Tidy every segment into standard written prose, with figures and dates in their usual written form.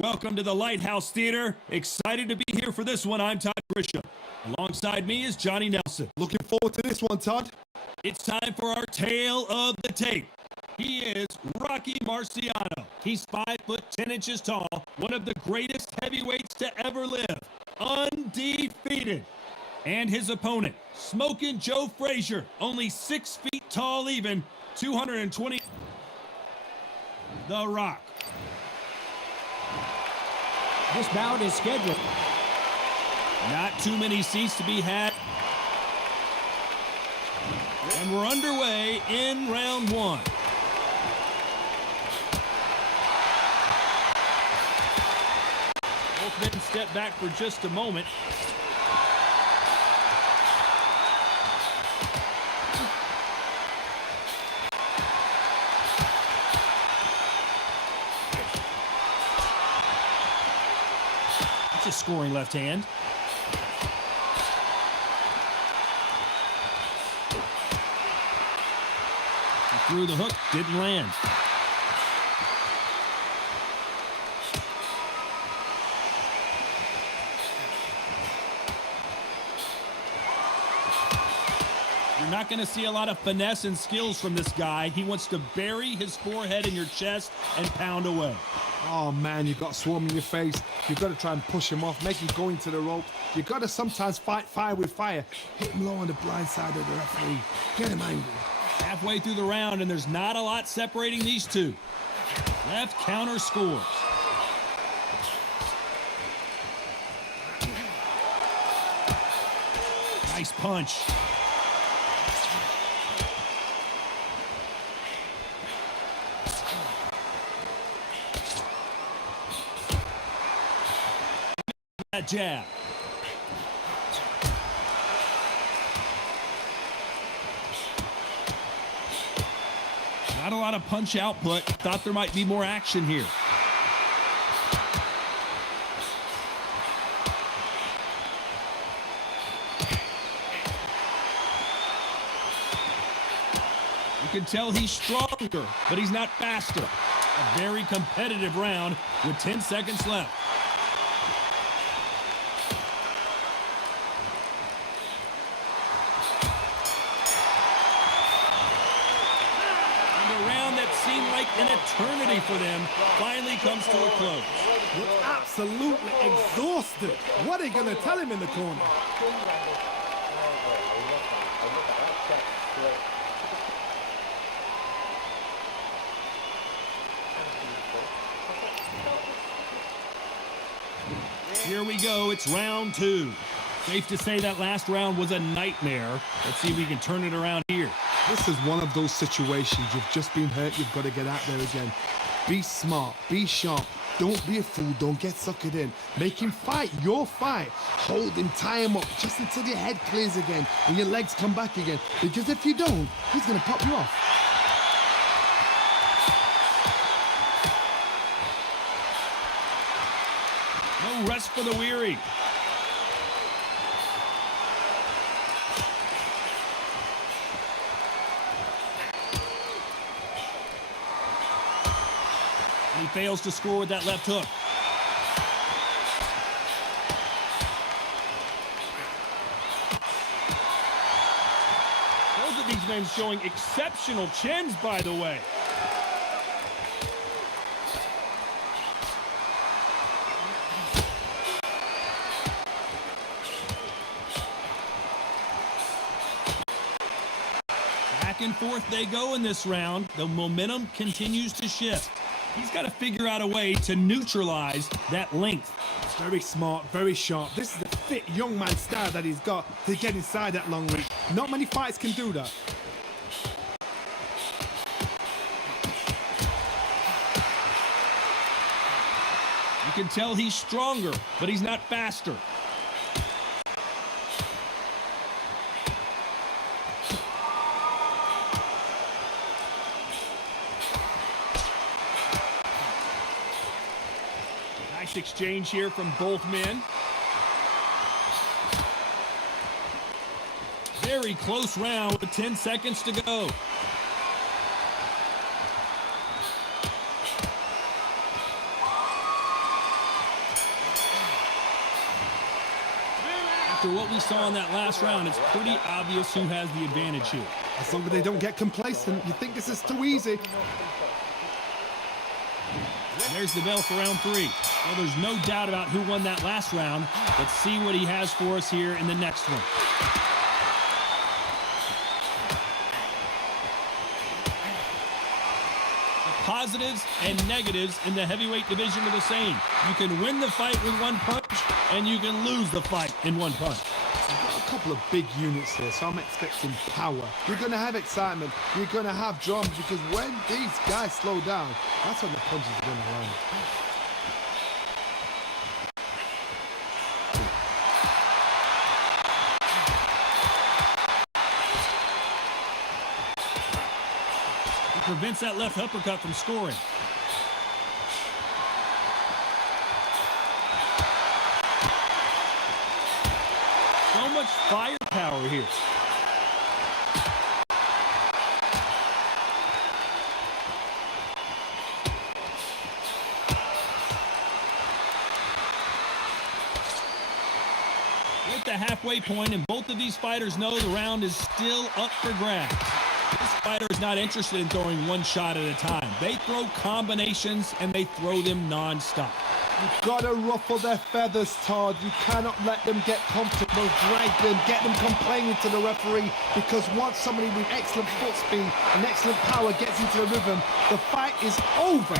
Welcome to the Lighthouse Theater. Excited to be here for this one. I'm Todd Grisham. Alongside me is Johnny Nelson. Looking forward to this one, Todd. It's time for our tale of the tape. He is Rocky Marciano. He's 5'10" tall, one of the greatest heavyweights to ever live, undefeated. And his opponent, Smokin' Joe Frazier, only 6 feet tall even, 220. The Rock. This bout is scheduled. Not too many seats to be had. And we're underway in round one. Both men step back for just a moment. That's a scoring left hand. He threw the hook, didn't land. You're not going to see a lot of finesse and skills from this guy. He wants to bury his forehead in your chest and pound away. Oh, man, you've got swarm in your face. You've got to try and push him off, make him go into the rope. You've got to sometimes fight fire with fire. Hit him low on the blind side of the referee. Get him angry. Halfway through the round, and there's not a lot separating these two. Left counter scores. Nice punch. That jab. Not a lot of punch output. Thought there might be more action here. You can tell he's stronger, but he's not faster. A very competitive round with 10 seconds left. Seemed like an eternity for them finally comes to a close. Look absolutely exhausted. What are you going to tell him in the corner? Here we go. It's round two. Safe to say that last round was a nightmare. Let's see if we can turn it around here. This is one of those situations. You've just been hurt. You've got to get out there again. Be smart. Be sharp. Don't be a fool. Don't get suckered in. Make him fight your fight. Hold him. Tie him up just until your head clears again and your legs come back again. Because if you don't, he's going to pop you off. No rest for the weary. He fails to score with that left hook. Both of these men showing exceptional chins, by the way. Back and forth they go in this round. The momentum continues to shift. He's got to figure out a way to neutralize that length. Very smart, very sharp. This is the fit young man style that he's got to get inside that long reach. Not many fights can do that. You can tell he's stronger, but he's not faster. Nice exchange here from both men. Very close round with 10 seconds to go. After what we saw in that last round, it's pretty obvious who has the advantage here. As long as they don't get complacent, you think this is too easy. There's the bell for round 3. Well, there's no doubt about who won that last round. Let's see what he has for us here in the next one. The positives and negatives in the heavyweight division are the same. You can win the fight with one punch, and you can lose the fight in one punch. We've got a couple of big units here, so I'm expecting power. You're going to have excitement. You're going to have drama, because when these guys slow down, that's when the punches are going to land. He prevents that left uppercut from scoring. So much firepower here. We're at the halfway point, and both of these fighters know the round is still up for grabs. This fighter is not interested in throwing one shot at a time. They throw combinations, and they throw them non-stop. You've got to ruffle their feathers, Todd. You cannot let them get comfortable, drag them, get them complaining to the referee, because once somebody with excellent foot speed and excellent power gets into the rhythm, the fight is over.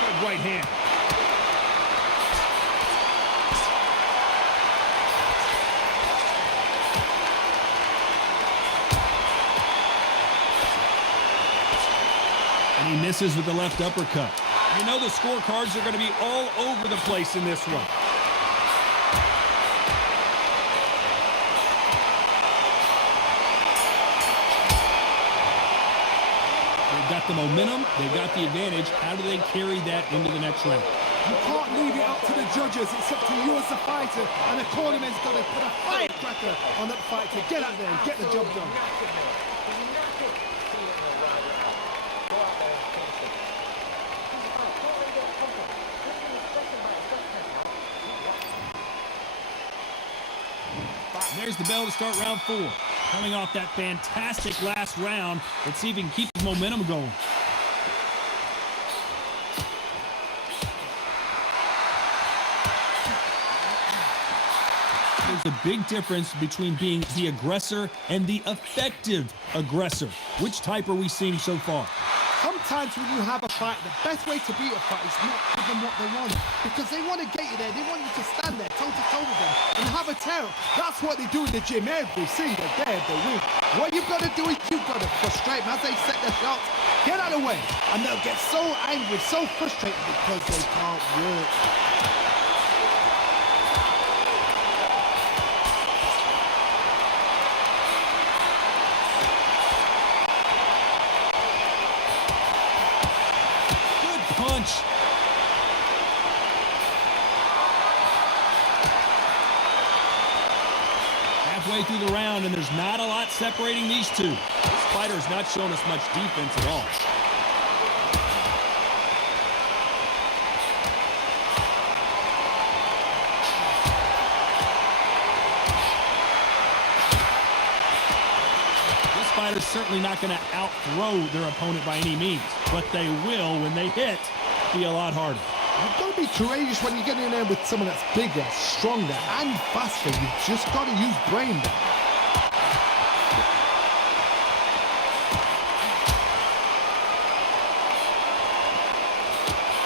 Good right hand. And he misses with the left uppercut. You know the scorecards are going to be all over the place in this one. They've got the momentum. They've got the advantage. How do they carry that into the next round? You can't leave it up to the judges. It's up to you as a fighter, and the cornerman's got to put a firecracker on that fight to get out there and get the job done. There's the bell to start round 4. Coming off that fantastic last round, let's see if he can keep his momentum going. There's a big difference between being the aggressor and the effective aggressor. Which type are we seeing so far? Sometimes when you have a fight, the best way to beat a fight is not give them what they want, because they want to get you there. They want you to stand there toe-to-toe with them and have a tear. That's what they do in the gym every single day of the week. What you've got to do is you've got to frustrate them as they set their shots. Get out of the way, and they'll get so angry, so frustrated because they can't work. Punch. Halfway through the round, and there's not a lot separating these two. This fighter's not showing us much defense at all. This fighter's certainly not going to out-throw their opponent by any means, but they will, when they hit, be a lot harder. You've got to be courageous when you get in there with someone that's bigger, stronger, and faster. You've just got to use brain there.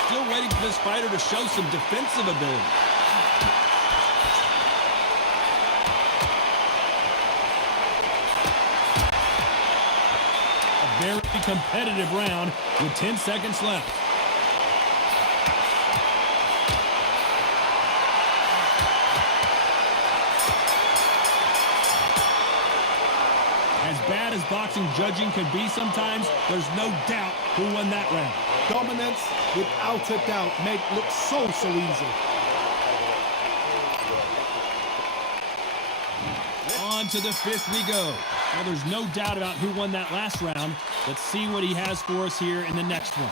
Still waiting for this fighter to show some defensive ability. A very competitive round with 10 seconds left. As bad as boxing judging can be sometimes, there's no doubt who won that round. Dominance, without a doubt, made it look so easy. On to the 5th we go. Well, there's no doubt about who won that last round. Let's see what he has for us here in the next one.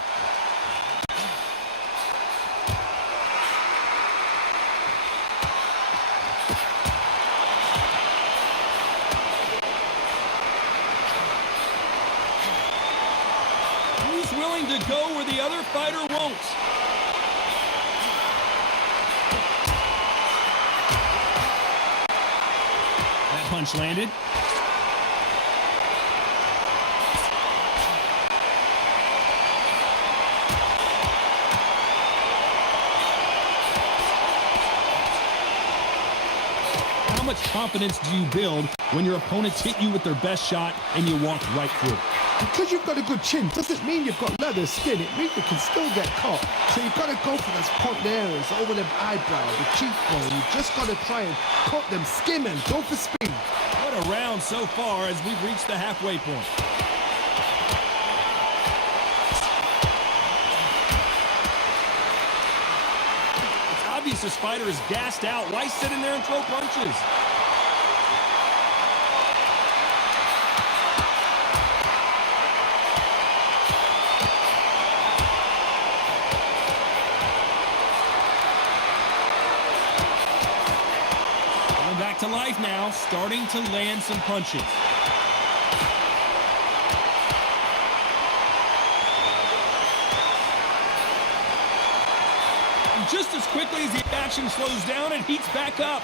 the other fighter won't. That punch landed. How much confidence do you build when your opponents hit you with their best shot and you walk right through? Because you've got a good chin doesn't mean you've got leather skin. It means you can still get caught. So you've got to go for those point areas over the eyebrow, the cheekbone. You've just got to try and cut them, skim them, go for speed. What a round so far as we've reached the halfway point. It's obvious this fighter is gassed out. Why sit in there and throw punches? Back to life now, starting to land some punches. And just as quickly as the action slows down, it heats back up.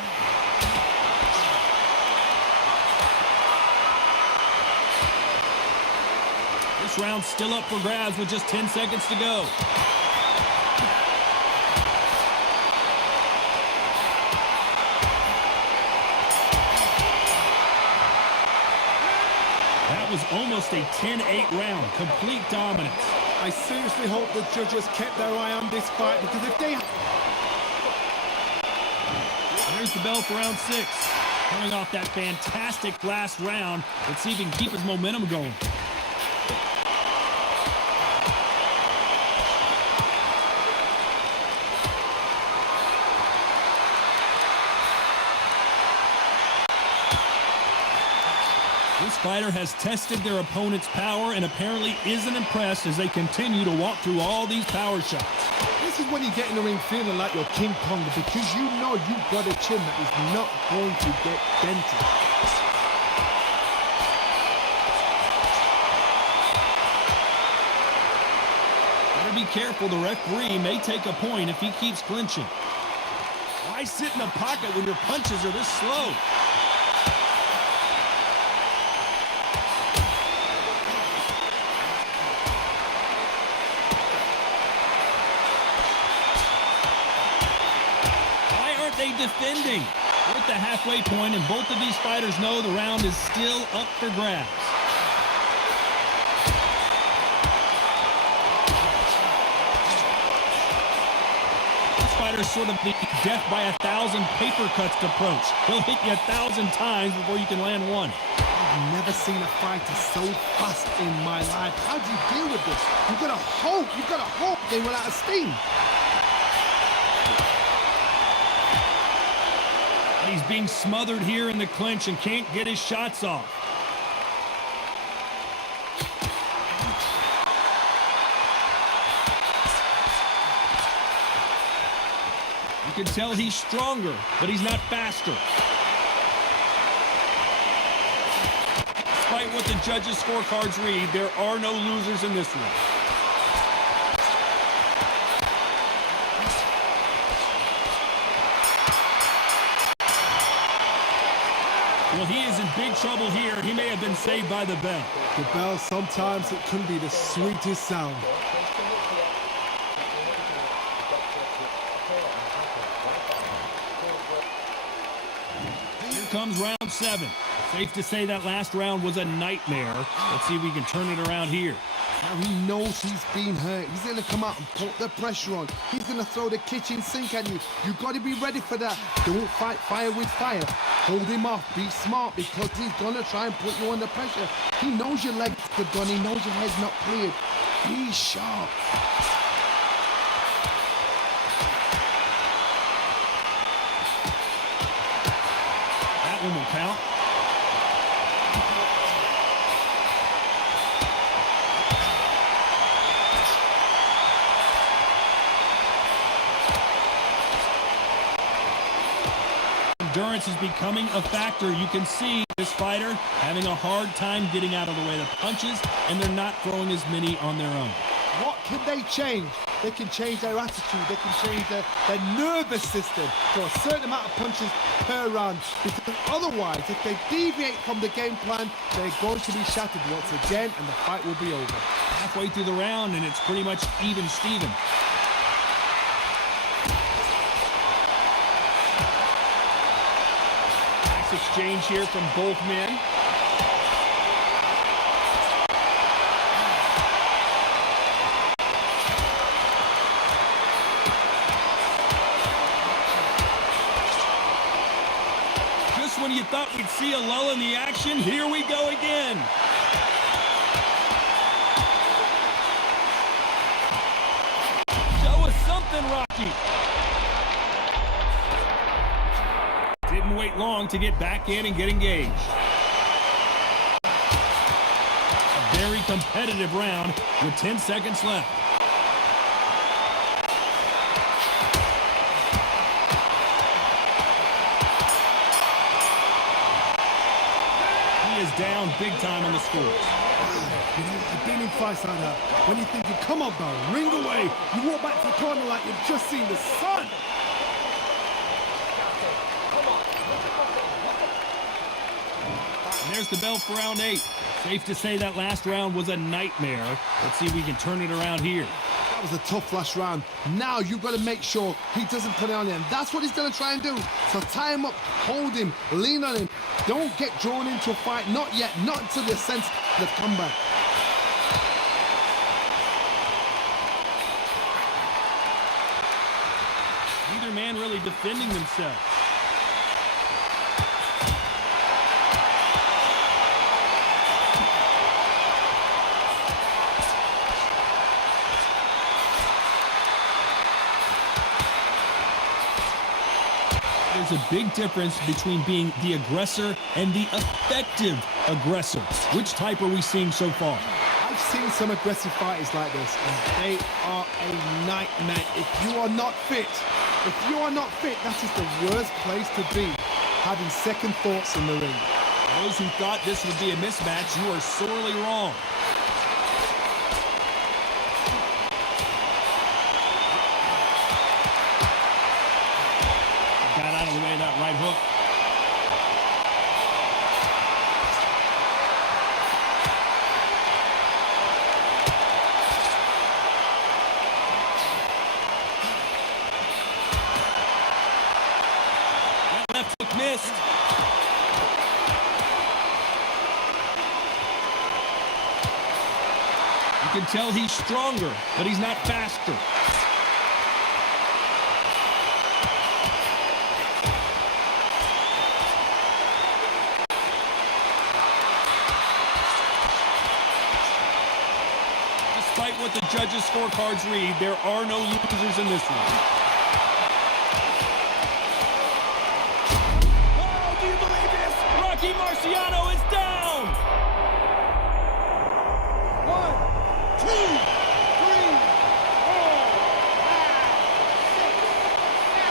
This round's still up for grabs with just 10 seconds to go. That was almost a 10-8 round. Complete dominance. I seriously hope the judges kept their eye on this fight, because if they... There's the bell for round 6. Coming off that fantastic last round. Let's see if he can keep his momentum going. This fighter has tested their opponent's power and apparently isn't impressed as they continue to walk through all these power shots. This is when you get in the ring feeling like you're King Kong, because you know you've got a chin that is not going to get dented. Better be careful. The referee may take a point if he keeps clinching. Why sit in the pocket when your punches are this slow? They defending. We're at the halfway point, and both of these fighters know the round is still up for grabs. This fighter's sort of the death by 1,000 paper cuts approach. He'll hit you 1,000 times before you can land one. I've never seen a fighter so fast in my life. How do you deal with this? You've got to hope they run out of steam. He's being smothered here in the clinch and can't get his shots off. You can tell he's stronger, but he's not faster. Despite what the judges' scorecards read, there are no losers in this one. Well, he is in big trouble here. He may have been saved by the bell. The bell, sometimes it can be the sweetest sound. Here comes round 7. Safe to say that last round was a nightmare. Let's see if we can turn it around here. Now he knows he's been hurt. He's going to come out and put the pressure on. He's going to throw the kitchen sink at you. You've got to be ready for that. Don't fight fire with fire. Hold him off. Be smart, because he's going to try and put you under pressure. He knows your legs are gone. He knows your head's not cleared. Be sharp. That one will count. Endurance is becoming a factor. You can see this fighter having a hard time getting out of the way of the punches, and they're not throwing as many on their own. What can they change? They can change their attitude. They can change their nervous system to a certain amount of punches per round. Because otherwise, if they deviate from the game plan, they're going to be shattered once again, and the fight will be over. Halfway through the round, and it's pretty much even Steven. Nice exchange here from both men. When you thought we'd see a lull in the action, here we go again. Show us something, Rocky. Didn't wait long to get back in and get engaged. A very competitive round with 10 seconds left. Is down big time on the scores. You know, I've been in fights like that. When you're thinking, come on, bro, ring away. You walk back to the corner like you've just seen the sun. And there's the bell for round 8. Safe to say that last round was a nightmare. Let's see if we can turn it around here. That was a tough last round. Now you've got to make sure he doesn't put it on him. That's what he's going to try and do. So tie him up, hold him, lean on him. Don't get drawn into a fight. Not yet. Not until the sense of the comeback. Neither man really defending themselves. There's a big difference between being the aggressor and the effective aggressor. Which type are we seeing so far? I've seen some aggressive fighters like this, and they are a nightmare. If you are not fit, that is the worst place to be, having second thoughts in the ring. Those who thought this would be a mismatch, you are sorely wrong. Got out of the way of that right hook. That left hook missed. You can tell he's stronger, but he's not faster. Despite what the judges' scorecards read, there are no losers in this one. Oh, do you believe this? Rocky Marciano is down! 1, 2, 3, 4, 5, 6, 7.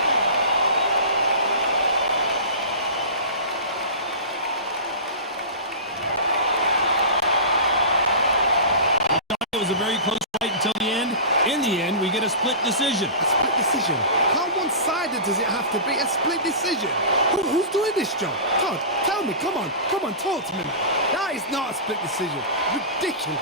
It was a very close fight until the end. In the end, we get a split decision. A split decision? How one-sided does it have to be? A split decision? Who's doing this job? Todd, tell me, come on, talk to me. That is not a split decision. Ridiculous.